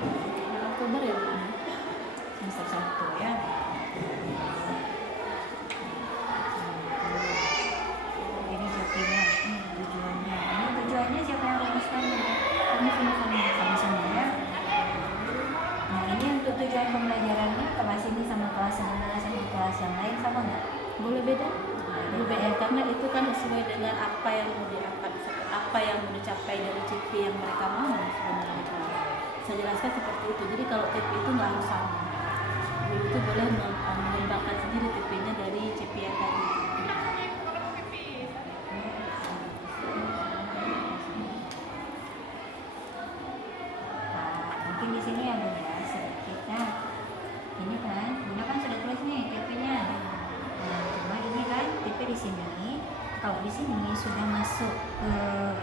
Oktober ya Bu? Semester 1 ya. Ini CP-nya, ini tujuannya. Ini tujuannya siapa yang rumuskan? Kami sama-sama ya. Nah ini untuk tujuan pembelajarannya kelas ini sama kelas sebelah sama kelas yang lain sama nggak? Boleh beda? Berbeda karena itu kan sesuai dengan apa yang mau diangkat, apa yang mau dicapai dari CP yang mereka mau sebenarnya. Saya jelaskan seperti itu. Jadi kalau TP itu nggak harus sama. Guru itu boleh mengembangkan sendiri TP-nya dari CP yang tadi. Mungkin di sini ya Bu ya, sedikitnya ini kan, Bunda kan sudah tulis nih TP-nya. Nah, cuma ini kan TP di sini, kalau di sini sudah masuk ke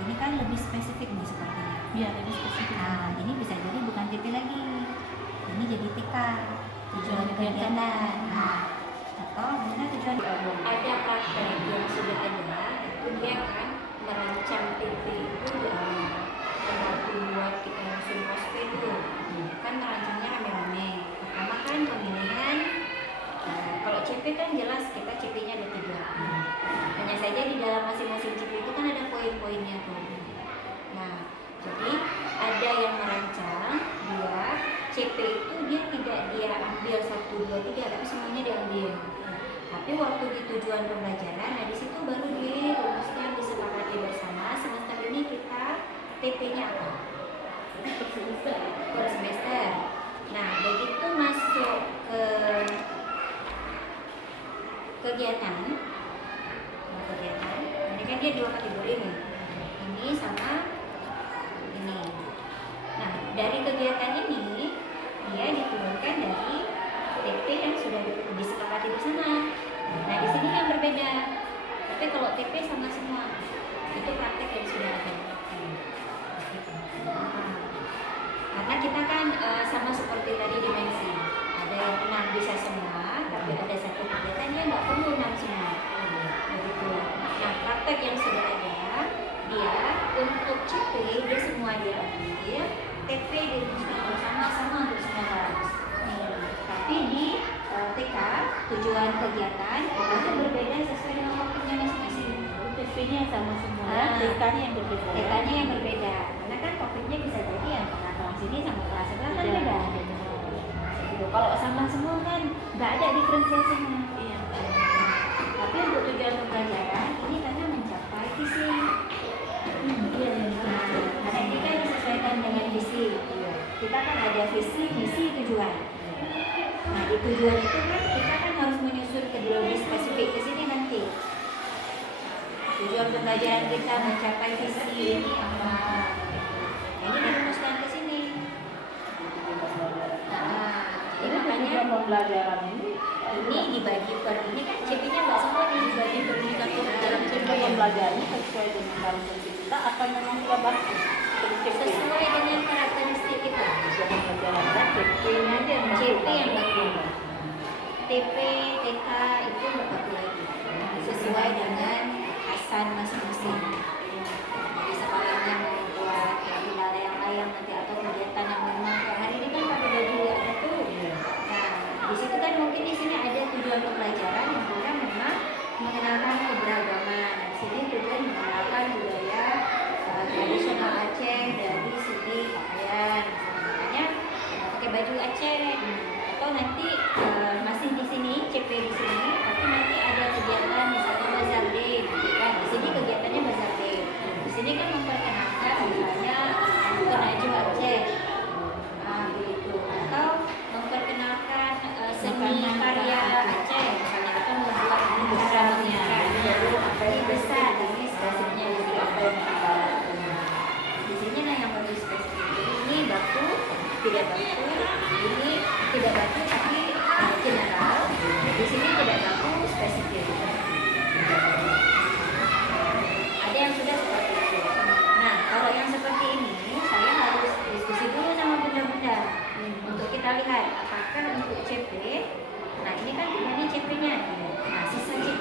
ini kan lebih spesifik nih sepertinya. Iya, lebih spesifik. Nah, ini bisa jadi bukan TP lagi, ini jadi TK, tujuan kegiatan. Nah, atau Bunda tujuan Ada praktek yang sudah ada, itu dia kan merancang TP itu buat kita langsung ospek itu kan merancangnya rame-rame. Pertama kan pemilihan, kalau CP kan jelas kita CP-nya ada 3. Hanya saja di dalam masing-masing CP itu kan ada poin-poinnya tuh. Nah, jadi ada yang merancang dia CP itu dia tidak dia ambil 1, 2, 3 tapi semuanya diambil. Tapi waktu di tujuan pembelajaran, nah di situ baru dirumuskan, disepakati bersama semester ini kita TP-nya apa? Per semester. Nah, begitu masuk ke kegiatan, ini kan dia 2 kategori nih. Ini sama ini. Nah, dari kegiatan ini dia diturunkan dari TP yang sudah disepakati bersama. Nah, di sini yang berbeda. Tapi kalau TP sama semua, itu praktek yang sudah ada. Karena kita kan sama seperti tadi dimensi, ada yang 6 bisa semua, tapi ada satu kegiatan yang nggak perlu 6 semua. Begitu. Nah, praktek yang sudah ada, dia untuk CP dia semua dia ambil, TP dirumuskan bersama-sama untuk semua kelas. Tapi di TK tujuan kegiatan itu berbeda sesuai dengan waktunya masing-masing. TP-nya sama semua, TK-nya yang berbeda. TK-nya yang berbeda, karena kan topiknya bisa jadi yang tengah kelas ini sama kelas sebelah kan beda. Gitu. Kalau sama semua kan nggak ada diferensiasinya. Iya. Tapi untuk tujuan pembelajaran ini karena mencapai visi. Karena ini kan disesuaikan dengan visi. Kita kan ada visi, misi, tujuan. Nah di tujuan itu kan kita kan harus menyusun ke lebih spesifik ke sini nanti. Tujuan pembelajaran kita mencapai visi ini apa? Ini dirumuskan ke sini. Jadi makanya pembelajaran ini dibagi per ini kan CP-nya nggak semua dibagi per indikator dalam CP pembelajarannya sesuai dengan karakteristik kita akan memang kita bahas sesuai dengan karakteristik kita. pembelajaran dan CP-nya aja yang CP yang berbeda. TP, TK itu berbeda lagi sesuai dengan khasan masing-masing. Jadi sekolah yang membuat kayak layang-layang nanti atau kegiatan yang memang kayak hari ini kan pakai baju ada tuh. Nah di situ kan mungkin di sini ada tujuan pembelajaran yang bukan memang mengenalkan keberagaman. Nah, di sini tujuan mengenalkan budaya tradisional Aceh dari segi pakaian. Makanya pakai baju Aceh. Atau nanti masih di sini CP di sini, tapi nanti ada kegiatan misalnya bazar day, kan di sini kegiatannya bazar day. Di sini kan memperkenalkan misalnya penaju Aceh, begitu. Atau memperkenalkan seni karya Aceh, misalnya atau membuat barangnya. Ini besar, ini spesifiknya di sini. Di sini lah yang lebih spesifik. Ini batu, tidak batu. Ini tidak baku tapi general. Di sini tidak baku spesifik. Ada yang sudah seperti itu. Nah, kalau yang seperti ini, saya harus diskusi dulu sama bunda-bunda untuk kita lihat apakah untuk CP. Nah, ini kan ini CP-nya. Nah, sisa CP